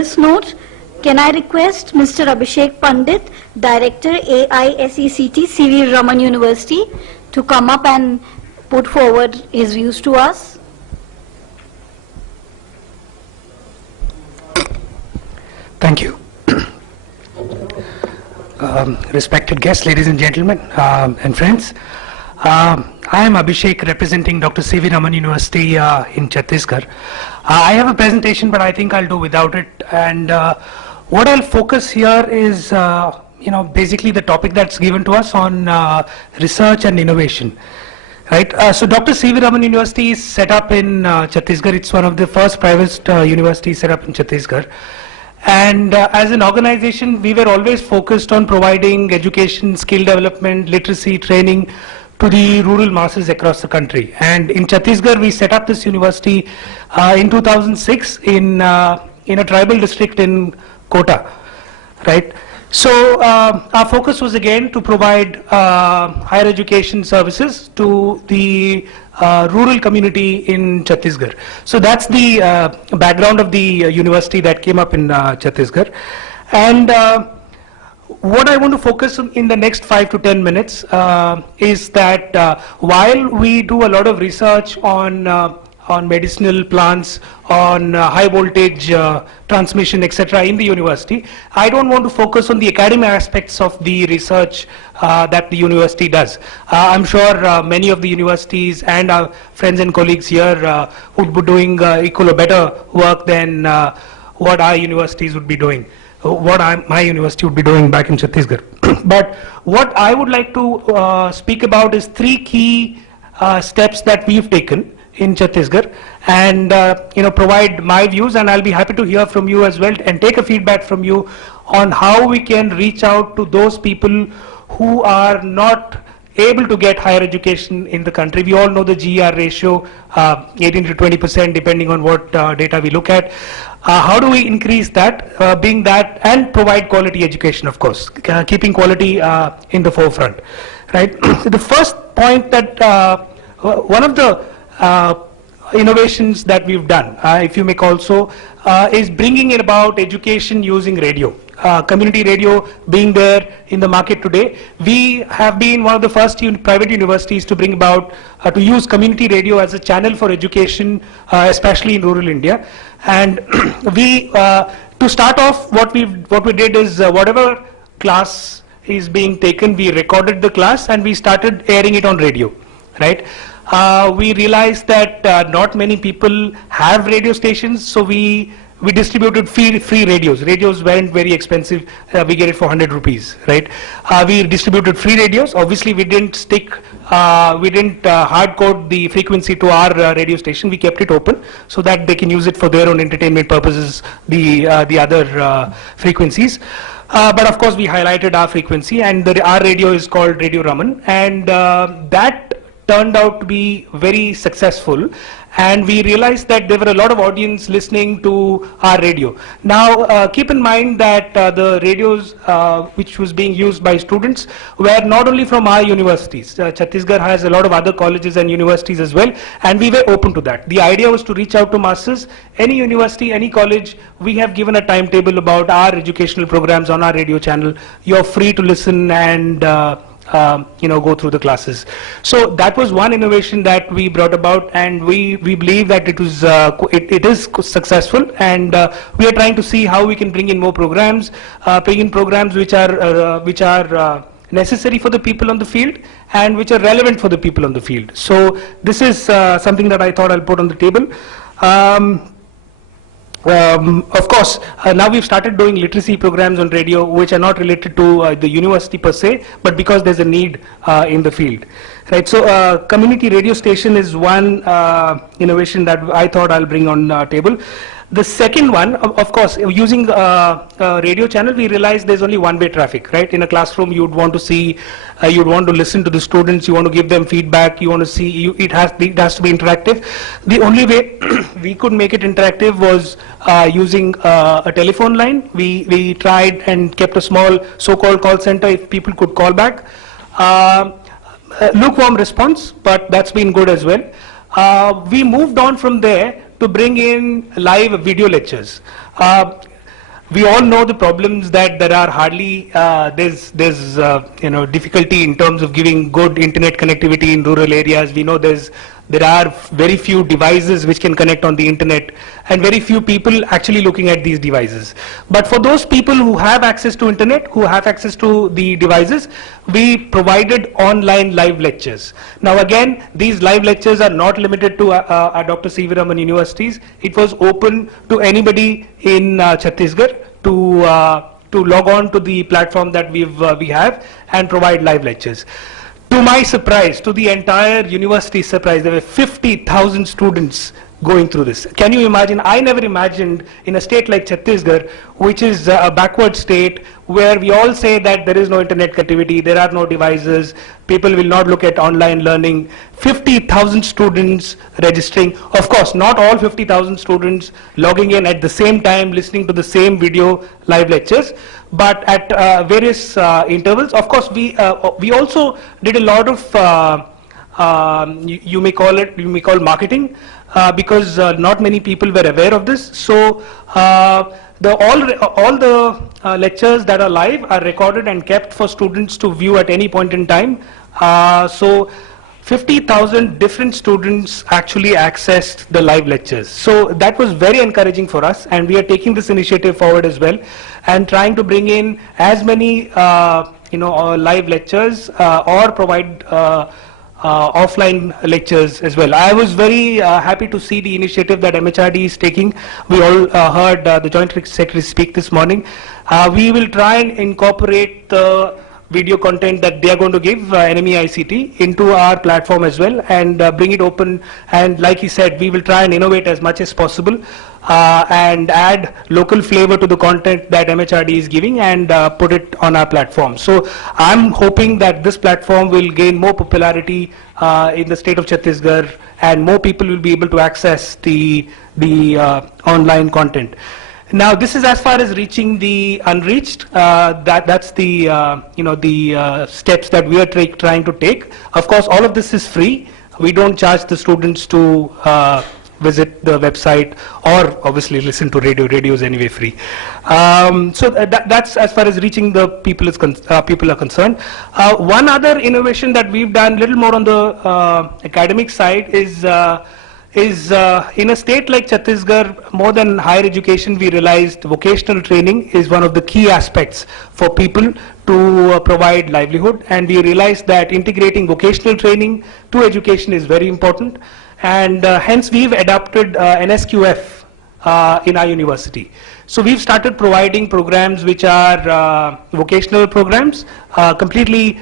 this note, can I request Mr. Abhishek Pandit, Director AISECT, C.V. Raman University, to come up and put forward his views to us? Thank you. Respected guests, ladies and gentlemen, and friends. I am Abhishek, representing Dr. C.V. Raman University in Chhattisgarh. I have a presentation, but I think I'll do without it. And what I'll focus here is, basically the topic that's given to us on research and innovation. Right. So Dr. C.V. Raman University is set up in Chhattisgarh. It's one of the first private universities set up in Chhattisgarh. And as an organization, we were always focused on providing education, skill development, literacy, training to the rural masses across the country. And in Chhattisgarh, we set up this university in 2006 in a tribal district in Kota, right? So our focus was again to provide higher education services to the rural community in Chhattisgarh. So that's the background of the university that came up in Chhattisgarh. And what I want to focus on in the next 5 to 10 minutes is that while we do a lot of research on medicinal plants, on high voltage transmission, etc. in the university, I don't want to focus on the academic aspects of the research that the university does. I'm sure many of the universities and our friends and colleagues here would be doing equal or better work than what our universities would be doing, my university would be doing back in Chhattisgarh. But what I would like to speak about is 3 key steps that we've taken in Chhattisgarh, and provide my views, and I'll be happy to hear from you as well and take a feedback from you on how we can reach out to those people who are not able to get higher education in the country. We all know the GER ratio, 18 to 20% depending on what data we look at. How do we increase that, being that, and provide quality education, of course, keeping quality in the forefront, right? So the first point that one of the innovations that we've done, if you may call so, is bringing in about education using radio. Community radio being there in the market today. We have been one of the first private universities to bring about, to use community radio as a channel for education, especially in rural India. And we, to start off, what we did is whatever class is being taken, we recorded the class and we started airing it on radio, right? We realized that not many people have radio stations, so we distributed free radios. Radios weren't very expensive. We get it for 100 rupees, right? We distributed free radios. Obviously, we didn't hard code the frequency to our radio station. We kept it open so that they can use it for their own entertainment purposes, the other frequencies. But of course, we highlighted our frequency, and our radio is called Radio Raman, and that turned out to be very successful, and we realized that there were a lot of audience listening to our radio. Now keep in mind that the radios which was being used by students were not only from our universities. Chhattisgarh has a lot of other colleges and universities as well, and we were open to that. The idea was to reach out to masses. Any university, any college, we have given a timetable about our educational programs on our radio channel. You're free to listen and go through the classes. So that was one innovation that we brought about, and we believe that it is successful, and we are trying to see how we can bring in more programs, which are necessary for the people on the field and which are relevant for the people on the field. So this is something that I thought I'll put on the table. Of course, now we've started doing literacy programs on radio, which are not related to the university per se, but because there's a need in the field, right? So community radio station is one innovation that I thought I'll bring on table. The second one, of course, using radio channel, we realized there's only one-way traffic, right? In a classroom, you'd want to see, you'd want to listen to the students, you want to give them feedback, you want to see, it has to be interactive. The only way we could make it interactive was using a telephone line. We tried and kept a small so-called call center if people could call back. Lukewarm response, but that's been good as well. We moved on from there to bring in live video lectures. we all know the problems that there are hardly, there's difficulty in terms of giving good internet connectivity in rural areas. We know there are very few devices which can connect on the internet, and very few people actually looking at these devices. But for those people who have access to internet, who have access to the devices, we provided online live lectures. Now again, these live lectures are not limited to our Dr. C.V. Raman universities. It was open to anybody in Chhattisgarh to log on to the platform that we have and provide live lectures. To my surprise, to the entire university surprise, there were 50,000 students going through this. Can you imagine? I never imagined in a state like Chhattisgarh, which is a backward state, where we all say that there is no internet connectivity, there are no devices, people will not look at online learning. 50,000 students registering. Of course, not all 50,000 students logging in at the same time, listening to the same video live lectures, but at various intervals. Of course, we also did a lot of you may call marketing, because not many people were aware of this. So all the lectures that are live are recorded and kept for students to view at any point in time. So 50,000 different students actually accessed the live lectures. So that was very encouraging for us, and we are taking this initiative forward as well, and trying to bring in as many live lectures or provide offline lectures as well. I was very happy to see the initiative that MHRD is taking. We all heard the Joint Secretary speak this morning. We will try and incorporate the video content that they are going to give, NME ICT, into our platform as well, and bring it open. And like he said, we will try and innovate as much as possible and add local flavor to the content that MHRD is giving, and put it on our platform. So I'm hoping that this platform will gain more popularity in the state of Chhattisgarh, and more people will be able to access the online content. Now, this is as far as reaching the unreached. That's the steps that we are trying to take. Of course, all of this is free. We don't charge the students to visit the website, or obviously listen to radio. Radio is anyway free. So that's as far as reaching the people are concerned. One other innovation that we've done, little more on the academic side, is in a state like Chhattisgarh, more than higher education, we realized vocational training is one of the key aspects for people to provide livelihood, and we realized that integrating vocational training to education is very important, and hence we've adopted NSQF in our university. So we've started providing programs which are vocational programs, completely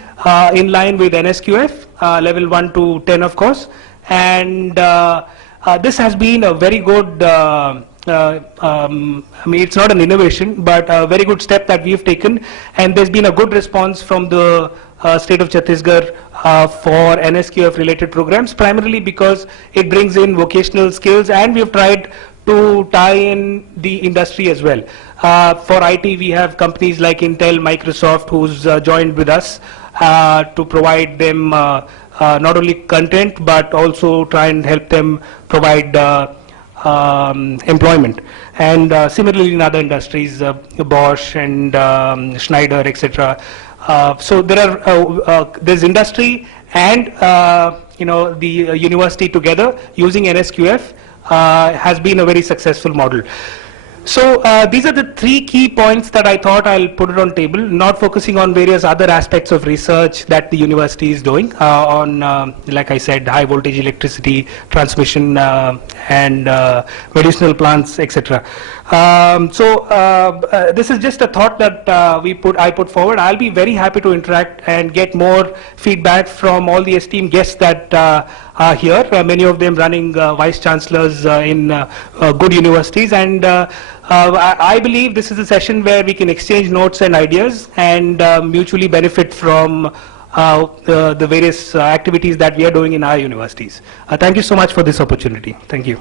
in line with NSQF, level 1 to 10 of course, and this has been a very good, I mean, it's not an innovation, but a very good step that we've taken, and there's been a good response from the state of Chhattisgarh for NSQF related programs, primarily because it brings in vocational skills, and we've tried to tie in the industry as well. For IT, we have companies like Intel, Microsoft, who's joined with us to provide them not only content, but also try and help them provide employment. And similarly in other industries, Bosch and Schneider, etc. So there are there's industry and the university together using NSQF has been a very successful model. So these are the three key points that I thought I'll put it on table, not focusing on various other aspects of research that the university is doing on, like I said, high voltage electricity, transmission and medicinal plants, etc. This is just a thought that I put forward. I'll be very happy to interact and get more feedback from all the esteemed guests that are here, many of them running vice chancellors in good universities, and I believe this is a session where we can exchange notes and ideas and mutually benefit from the various activities that we are doing in our universities. Thank you so much for this opportunity. Thank you.